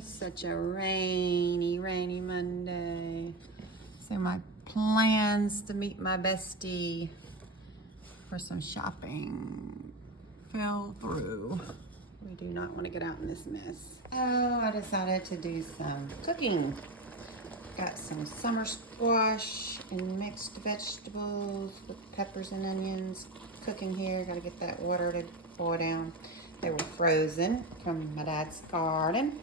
It's such a rainy Monday. So my plans to meet my bestie for some shopping fell through. We do not want to get out in this mess. Oh, I decided to do some cooking. Got some summer squash and mixed vegetables with peppers and onions cooking here. Got to get that water to boil down. They were frozen from my dad's garden.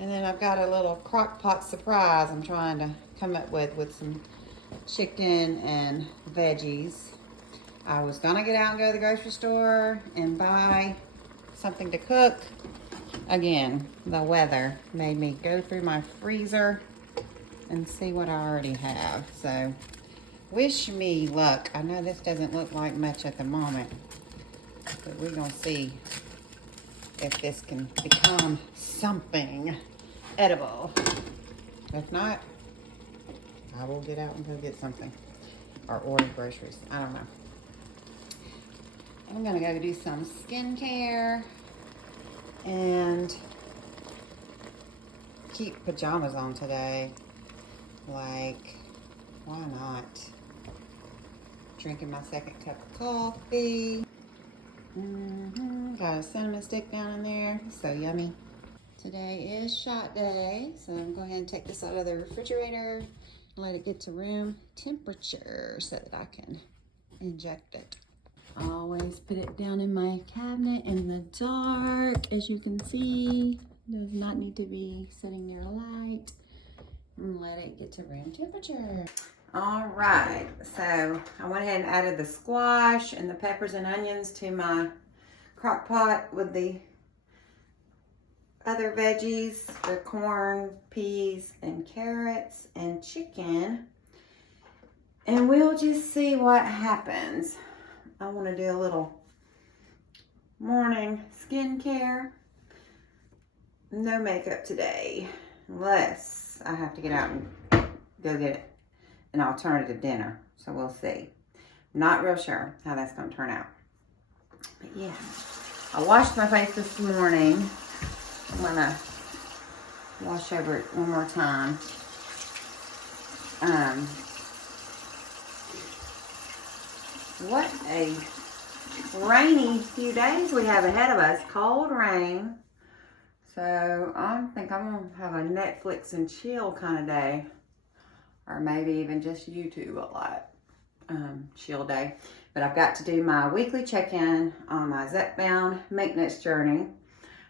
And then I've got a little crock pot surprise I'm trying to come up with some chicken and veggies. I was gonna get out and go to the grocery store and buy something to cook. Again, the weather made me go through my freezer and see what I already have. So, wish me luck. I know this doesn't look like much at the moment, but we're gonna see if this can become something edible. If not, I will get out and go get something or order groceries. I don't know. I'm gonna go do some skincare and keep pajamas on today. Like, why not? Drinking my second cup of coffee. Got a cinnamon stick down in there. So yummy. Today is shot day, so I'm going to go ahead and take this out of the refrigerator and let it get to room temperature so that I can inject it. I always put it down in my cabinet in the dark. As you can see, does not need to be sitting near a light. And let it get to room temperature. All right, so I went ahead and added the squash and the peppers and onions to my crock pot with the other veggies, the corn, peas, and carrots, and chicken. And we'll just see what happens. I want to do a little morning skincare. No makeup today, unless I have to get out and go get an alternative dinner. So we'll see. Not real sure how that's going to turn out. But yeah, I washed my face this morning. I'm going to wash over it one more time. What a rainy few days we have ahead of us. Cold rain. So I think I'm going to have a Netflix and chill kind of day. Or maybe even just YouTube a lot. Chill day. But I've got to do my weekly check-in on my Zepbound maintenance journey.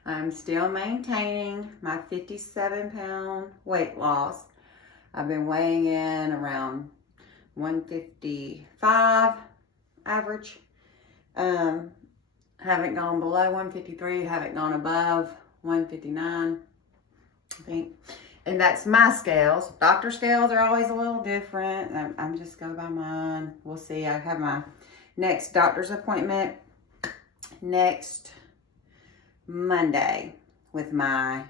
I'm still maintaining my 57-pound weight loss. I've been weighing in around 155 average. Haven't gone below 153, haven't gone above 159, I think. And that's my scales. Doctor scales are always a little different. I'm just go by mine. We'll see. I have my next doctor's appointment next Monday with my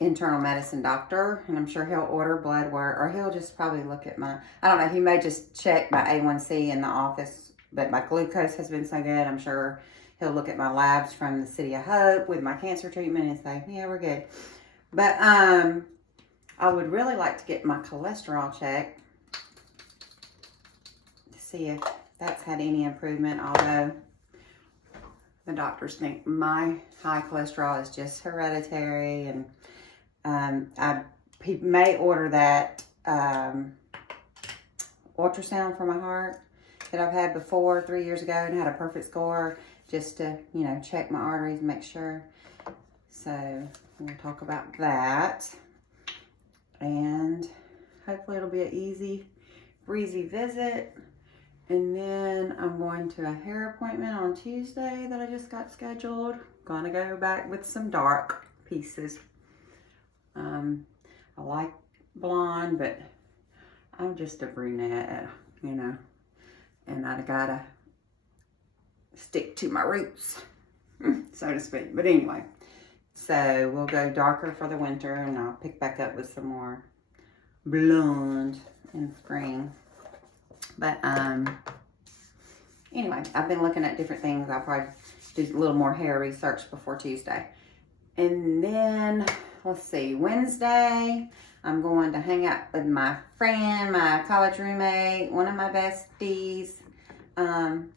internal medicine doctor. And I'm sure he'll order blood work, or he'll just probably look at my, I don't know, he may just check my A1C in the office. But my glucose has been so good, I'm sure he'll look at my labs from the City of Hope with my cancer treatment and say, yeah, we're good. But I would really like to get my cholesterol checked to see if that's had any improvement, although the doctors think my high cholesterol is just hereditary, and he may order that ultrasound for my heart that I've had before 3 years ago and had a perfect score, just to, you know, check my arteries and make sure. So we'll talk about that. And hopefully it'll be an easy, breezy visit. And then I'm going to a hair appointment on Tuesday that I just got scheduled. Gonna go back with some dark pieces. I like blonde, but I'm just a brunette, you know. And I gotta stick to my roots, so to speak. But anyway, so we'll go darker for the winter, and I'll pick back up with some more blonde in spring. But anyway, I've been looking at different things. I'll probably do a little more hair research before Tuesday. And then, let's see, Wednesday, I'm going to hang out with my friend, my college roommate, one of my besties from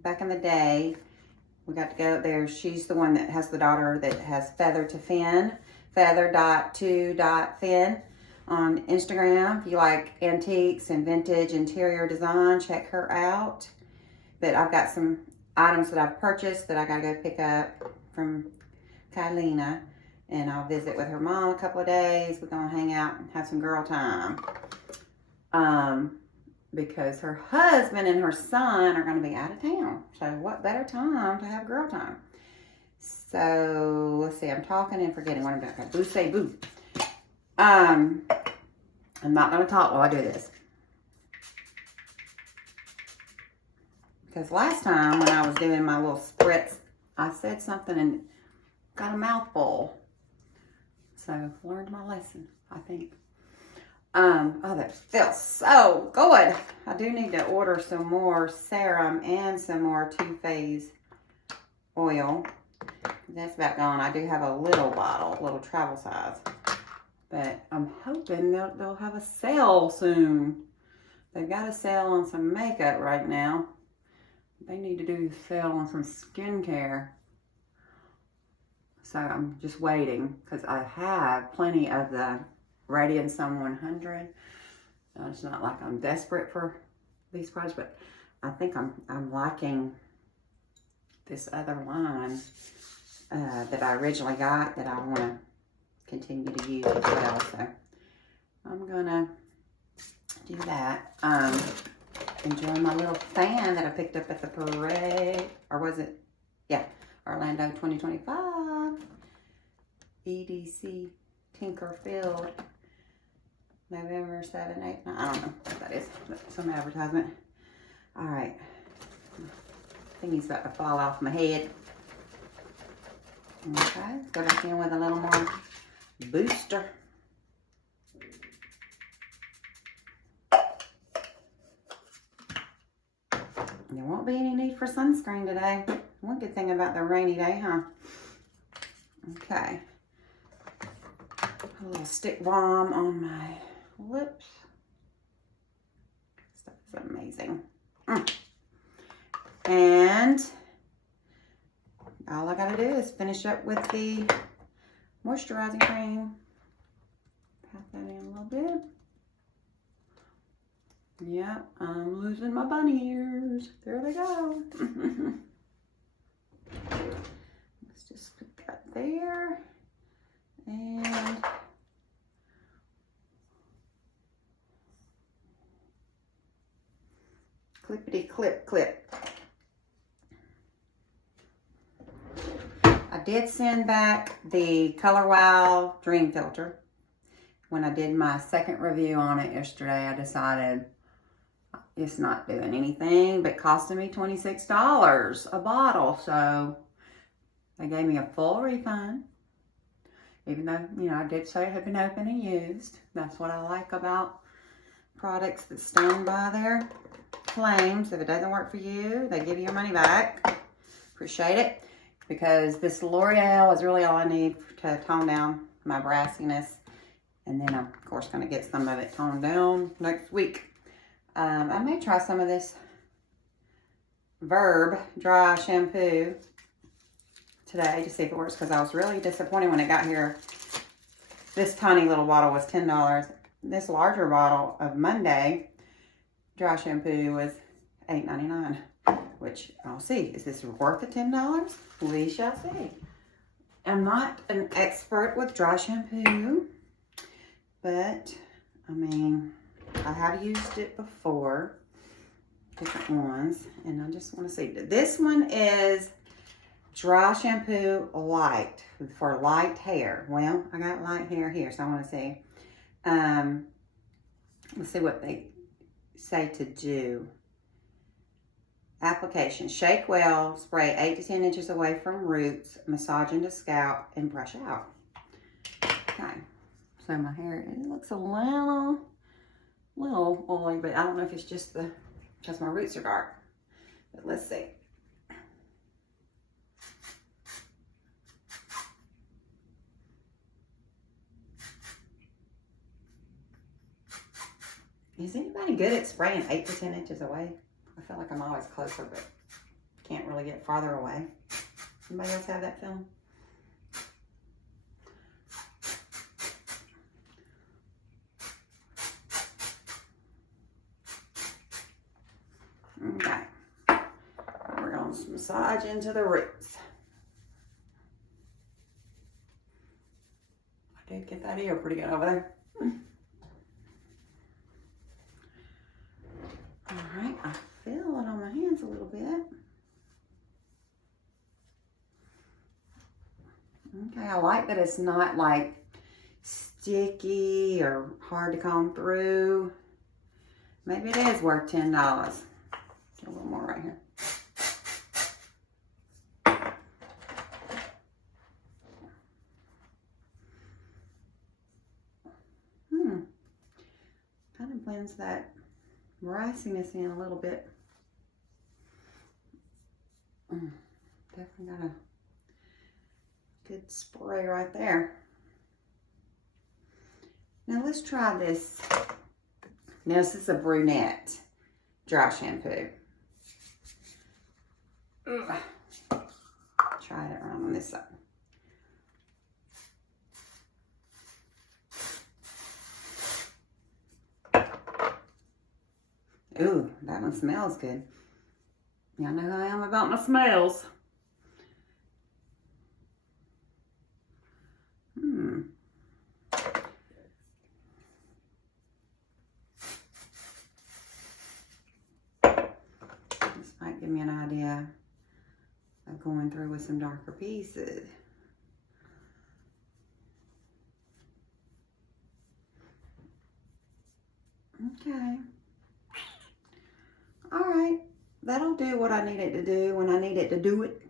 back in the day. We got to go there. She's the one that has the daughter that has Feather to Fin, feather.to.fin on Instagram. If you like antiques and vintage interior design, check her out. But I've got some items that I've purchased that I got to go pick up from Kylina, and I'll visit with her mom a couple of days. We're going to hang out and have some girl time. Because her husband and her son are going to be out of town. So what better time to have girl time? So let's see, I'm talking and forgetting what I'm doing. Okay, boo say boo. I'm not going to talk while I do this. Because last time when I was doing my little spritz, I said something and got a mouthful. So I've learned my lesson, I think. Oh, that feels so good. I do need to order some more serum and some more two-phase oil. That's about gone. I do have a little bottle, a little travel size. But I'm hoping they'll have a sale soon. They've got a sale on some makeup right now. They need to do a sale on some skincare. So I'm just waiting because I have plenty of the Radiant Sun 100. So it's not like I'm desperate for these products, but I think I'm liking this other line that I originally got that I want to continue to use as well. So I'm gonna do that. Enjoying my little fan that I picked up at the parade, or was it? Yeah, Orlando 2025 EDC Tinkerfield. November 7, 8, 9, I don't know what that is, but some advertisement. All right, thingy's about to fall off my head. Okay, go back in with a little more booster. There won't be any need for sunscreen today. One good thing about the rainy day, huh? Okay. A little stick balm on my lips. Stuff is amazing. And all I gotta do is finish up with the moisturizing cream. Pat that in a little bit. Yep, I'm losing my bunny ears. There they go. Let's just put that there. And clippity clip clip. I did send back the Color Wow Dream Filter. When I did my second review on it yesterday, I decided it's not doing anything but costing me $26 a bottle. So they gave me a full refund. Even though, you know, I did say it had been open and used. That's what I like about products that stand by their claims. If it doesn't work for you, they give you your money back. Appreciate it. Because this L'Oreal is really all I need to tone down my brassiness. And then I'm, of course, going to get some of it toned down next week. I may try some of this Verb dry shampoo today to see if it works, because I was really disappointed when it got here. This tiny little bottle was $10. This larger bottle of Monday dry shampoo was $8.99, which I'll see. Is this worth the $10? We shall see. I'm not an expert with dry shampoo, but I mean, I have used it before, different ones, and I just want to see. This one is dry shampoo light for light hair. Well, I got light hair here, so I want to see. Let's see what they say to do. Application: shake well, spray 8 to 10 inches away from roots, massage into scalp, and brush out. Okay, so my hair, it looks a little oily, but I don't know if it's just because my roots are dark. But let's see. Is anybody good at spraying 8 to 10 inches away? I feel like I'm always closer, but can't really get farther away. Anybody else have that feeling? Okay. We're going to massage into the roots. I did get that ear pretty good over there. All right, I feel it on my hands a little bit. Okay, I like that it's not like sticky or hard to comb through. Maybe it is worth $10. Get a little more right here. Kind of blends that riceiness in a little bit. Definitely got a good spray right there. Now let's try this. Now this is a brunette dry shampoo. Try it around on this side. Ooh, that one smells good. Y'all know how I am about my smells. This might give me an idea of going through with some darker pieces. Okay. All right, that'll do what I need it to do when I need it to do it.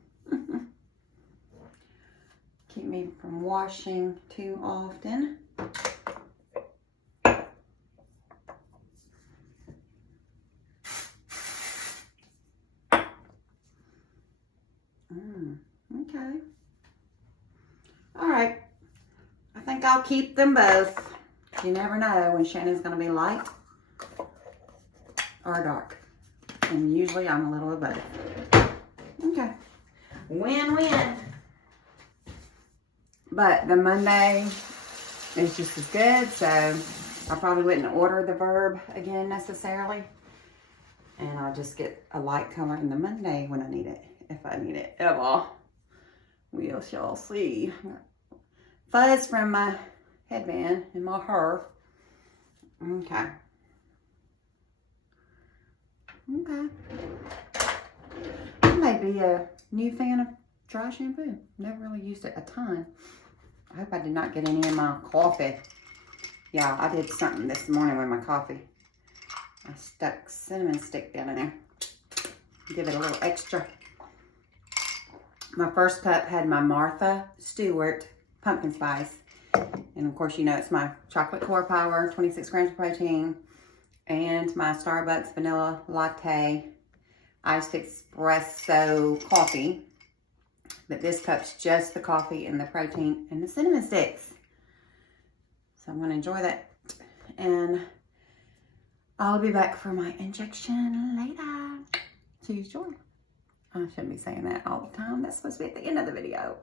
Keep me from washing too often. Okay. All right, I think I'll keep them both. You never know when Shannon's gonna be light or dark. And usually I'm a little of both. Okay. Win-win. But the Monday is just as good, so I probably wouldn't order the Verb again necessarily. And I'll just get a light color in the Monday when I need it, if I need it ever. We shall see. Fuzz from my headband and my hair. Okay. Okay. I may be a new fan of dry shampoo. Never really used it a ton. I hope I did not get any in my coffee. Yeah, I did something this morning with my coffee. I stuck cinnamon stick down in there. Give it a little extra. My first cup had my Martha Stewart pumpkin spice. And of course, you know, it's my chocolate core power, 26 grams of protein. And my Starbucks vanilla latte iced espresso coffee. But this cup's just the coffee and the protein and the cinnamon sticks. So I'm going to enjoy that. And I'll be back for my injection later. Too short. I shouldn't be saying that all the time. That's supposed to be at the end of the video.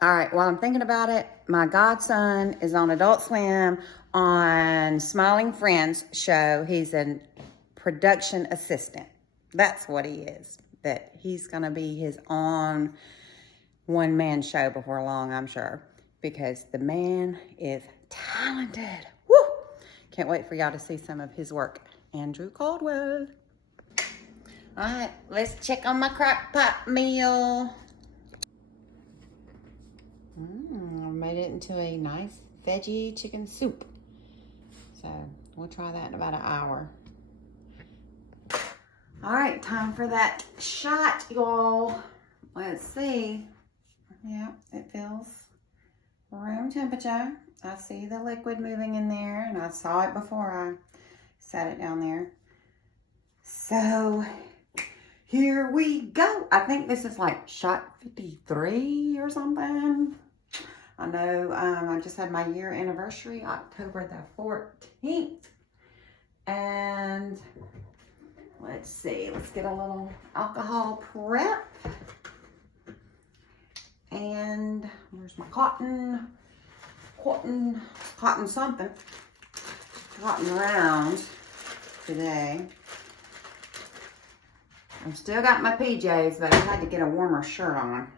All right, while I'm thinking about it, my godson is on Adult Swim on Smiling Friends show. He's a production assistant. That's what he is. But he's going to be his own one-man show before long, I'm sure. Because the man is talented. Woo! Can't wait for y'all to see some of his work. Andrew Caldwell. All right, let's check on my crock pot meal. I made it into a nice veggie chicken soup. So we'll try that in about an hour. All right, time for that shot, y'all. Let's see. Yeah, it feels room temperature. I see the liquid moving in there, and I saw it before I set it down there. So here we go. I think this is like shot 53 or something. I know I just had my year anniversary, October the 14th. And let's see, let's get a little alcohol prep. And where's my cotton something. Cotton rounds today. I've still got my PJs, but I had to get a warmer shirt on.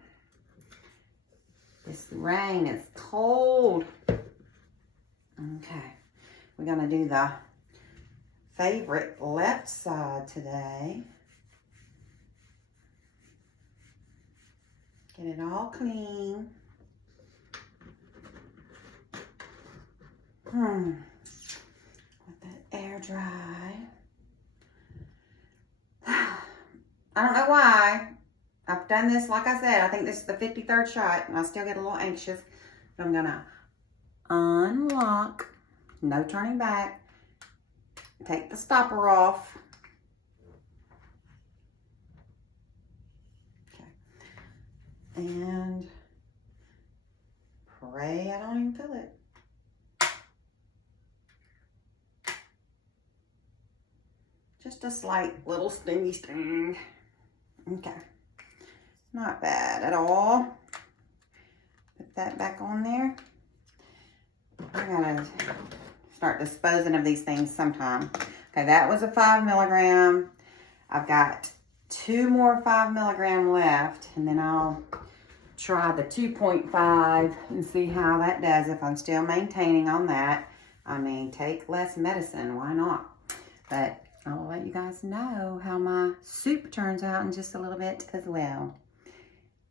This rain is cold. Okay, we're gonna do the favorite left side today. Get it all clean. Let that air dry. I don't know why. I've done this, like I said, I think this is the 53rd shot, and I still get a little anxious. But I'm gonna unlock, no turning back, take the stopper off. Okay. And pray I don't even feel it. Just a slight little stingy sting. Okay. Not bad at all. Put that back on there. I gotta start disposing of these things sometime. Okay, that was a 5 milligram. I've got 2 more 5 milligram left, and then I'll try the 2.5 and see how that does. If I'm still maintaining on that, I may take less medicine. Why not? But I'll let you guys know how my soup turns out in just a little bit as well.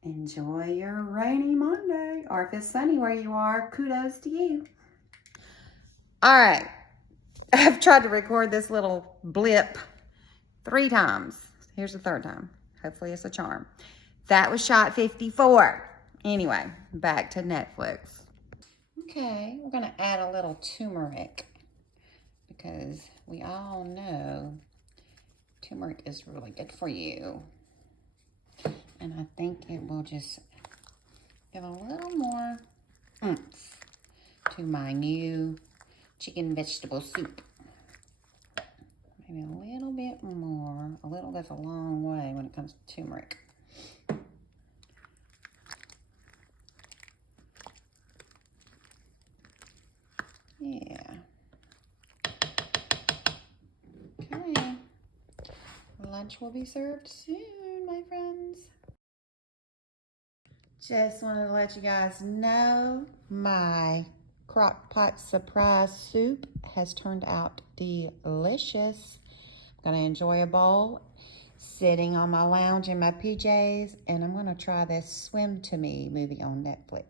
Enjoy your rainy Monday, or if it's sunny where you are, kudos to you. All right, I've tried to record this little blip 3 times. Here's the 3rd time. Hopefully it's a charm. That was shot 54. Anyway, back to Netflix. Okay, we're gonna add a little turmeric because we all know turmeric is really good for you. And I think it will just give a little more oomph to my new chicken vegetable soup. Maybe a little bit more. A little goes a long way when it comes to turmeric. Yeah. Okay. Lunch will be served soon, my friends. Just wanted to let you guys know my crockpot surprise soup has turned out delicious. I'm gonna enjoy a bowl, sitting on my lounge in my PJs, and I'm gonna try this Swim to Me movie on Netflix.